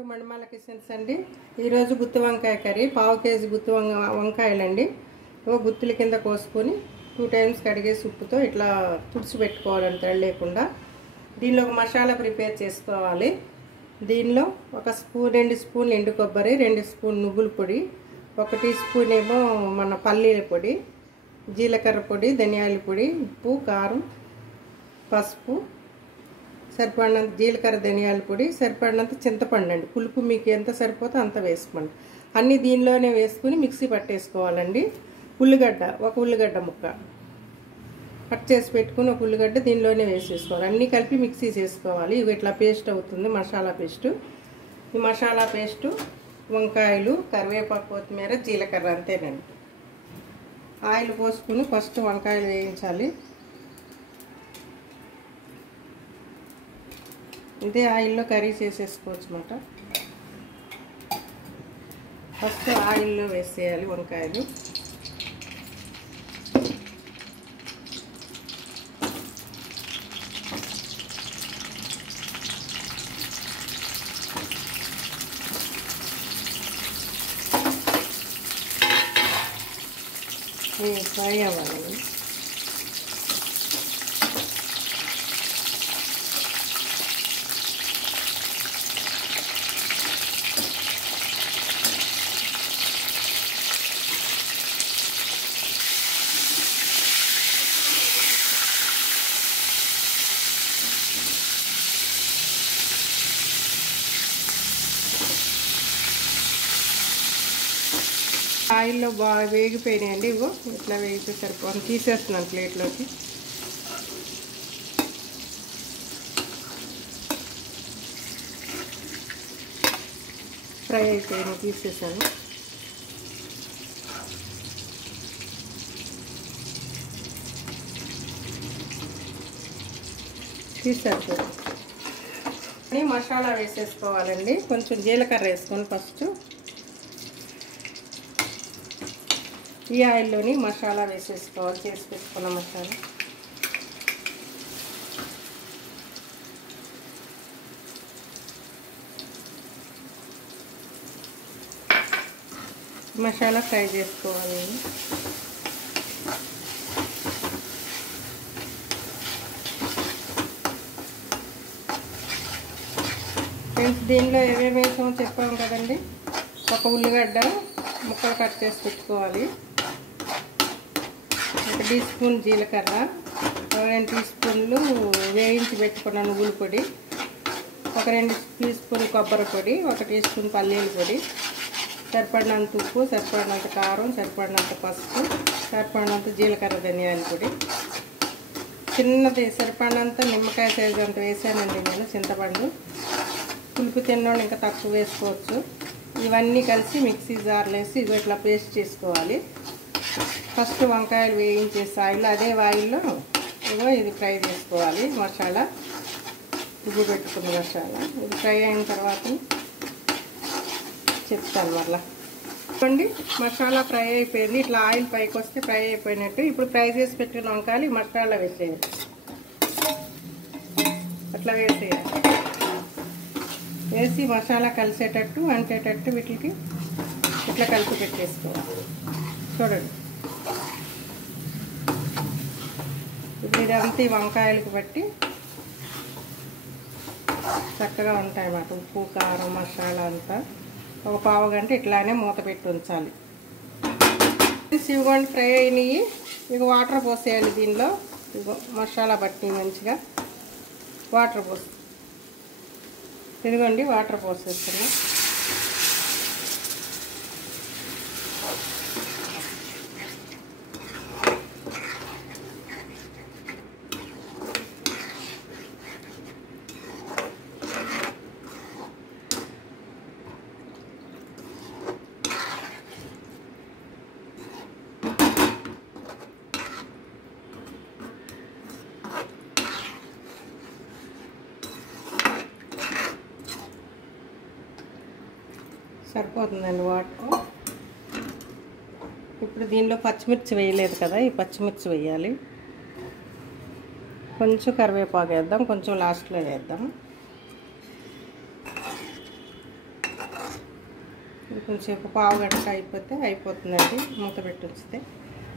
మణిమాల kitchens అండి. ఈరోజు గుత్తి వంకాయ కర్రీ. పావు కేజీ గుత్తి వంకాయలండి. గుత్తుల కింద కోసుకొని 2 టైమ్స్ కడిగేసి ఉప్పుతో ఇట్లా తుడిచి పెట్టుకోవాలని తడి లేకుండా. దీనిలో ఒక మసాలా ప్రిపేర్ చేసుకోవాలి. దీనిలో 1 స్పూన్ 2 స్పూన్లు ఎండు కొబ్బరి, 2 స్పూన్ నువ్వుల పొడి, 1 టీ స్పూన్ ఏమో మన పల్లీల పొడి, జీలకర్ర పొడి, ధనియాల పొడి, ఉప్పు, కారం, పసుపు, సరిపడినంత జీలకర్ర, ధనియాల పొడి, సరిపడినంత చింతపండు అండి. పులుపు మీకు ఎంత సరిపోతే అంత వేసుకోండి. అన్నీ దీనిలోనే వేసుకుని మిక్సీ పట్టేసుకోవాలండి. ఉల్లిగడ్డ, 1 ఉల్లిగడ్డ ముక్క కట్ చేసి పెట్టుకుని 1 ఉల్లిగడ్డ దీనిలోనే వేసేసుకోవాలి. అన్నీ కలిపి మిక్సీ చేసుకోవాలి. ఇవి ఇట్లా పేస్ట్ అవుతుంది, మసాలా పేస్టు. ఈ మసాలా పేస్టు వంకాయలు, కరివేపాకు, కొత్తిమీర, జీలకర్ర అంతేనండి. ఆయిల్ పోసుకుని ఫస్ట్ వంకాయలు వేయించాలి. ఇదే ఆయిల్లో కర్రీ చేసేసుకోవచ్చు అన్నమాట. ఫస్ట్ ఆయిల్లో వేసేయాలి వంకాయలు. ఫ్రై అవ్వాలి. ఆయిల్లో బాగా వేగిపోయినాయండి. ఇగో ఇట్లా వేగితే సరిపోతుంది. తీసేస్తున్నాను ప్లేట్లోకి. ఫ్రై అయిపోయినాయి, తీసేసాను. తీసేస్తాను. మసాలా వేసేసుకోవాలండి. కొంచెం జీలకర్ర వేసుకొని ఫస్ట్ ఈ ఆయిల్లోని మసాలా వేసేసుకోవాలి. చేసి పెట్టుకున్న మసాలా ఫ్రై చేసుకోవాలి. ఫ్రెండ్స్, దీనిలో ఏమేమి వేసామో చెప్పాము కదండి. 1 ఉల్లిగడ్డ ముక్కలు కట్ చేసి పెట్టుకోవాలి. 1 టీ స్పూన్ జీలకర్ర, 2 టీ స్పూన్లు వేయించి పెట్టుకున్న నువ్వుల పొడి, 2 టీ స్పూన్ కొబ్బరి పొడి, 1 టీ స్పూన్ పల్లీల పొడి, సరిపడినంత ఉప్పు, సరిపడినంత కారం, సరిపడినంత పసుపు, సరిపడినంత జీలకర్ర, ధనియాల పొడి, చిన్నది సరిపడినంత నిమ్మకాయ సైజు అంత వేసానండి నేను చింతపండు. పులుపు తిన్నోళ్ళు ఇంకా తక్కువ వేసుకోవచ్చు. ఇవన్నీ కలిసి మిక్సీ జార్లో వేసి ఇగో ఇట్లా పేస్ట్ చేసుకోవాలి. ఫస్ట్ వంకాయలు వేయించేసి ఆయిల్లో, అదే ఆయిల్లో ఇగో ఇది ఫ్రై చేసుకోవాలి. మసాలా ఉప్పు పెట్టుకున్న మసాలా ఇది ఫ్రై అయిన తర్వాత చెప్తాను మళ్ళా. చూడండి, మసాలా ఫ్రై అయిపోయింది. ఇట్లా ఆయిల్ పైకి వస్తే ఫ్రై అయిపోయినట్టు. ఇప్పుడు ఫ్రై చేసి పెట్టిన వంకాయలు ఈ మసాలా వేసేయాలి. అట్లా వేసేయాలి. వేసి మసాలా కలిసేటట్టు అంటేటట్టు వీటికి ఇట్లా కలిపి పెట్టేసుకోవాలి. చూడండి, ఇప్పుడు ఇదంతా ఈ వంకాయలకు బట్టి చక్కగా ఉంటాయి అన్నమాట. ఉప్పు, కారం, మసాలా అంతా 1 పావు గంట ఇట్లానే మూత పెట్టి ఉంచాలి. ఇవ్వండి ఫ్రై అయినవి. ఇక వాటర్ పోసేయాలి దీనిలో. ఇగో మసాలా బట్టి మంచిగా వాటర్ పోసి ఇదిగోండి వాటర్ పోసేస్తున్నా. సరిపోతుందండి వాటర్. ఇప్పుడు దీనిలో పచ్చిమిర్చి వేయలేదు కదా, ఈ పచ్చిమిర్చి వేయాలి. కొంచెం కరివేపాకు వేద్దాం, కొంచెం లాస్ట్లో వేద్దాం. ఇది కొంచెం పావు గంట అయిపోతుందండి, మూత పెట్టి ఉంచితే.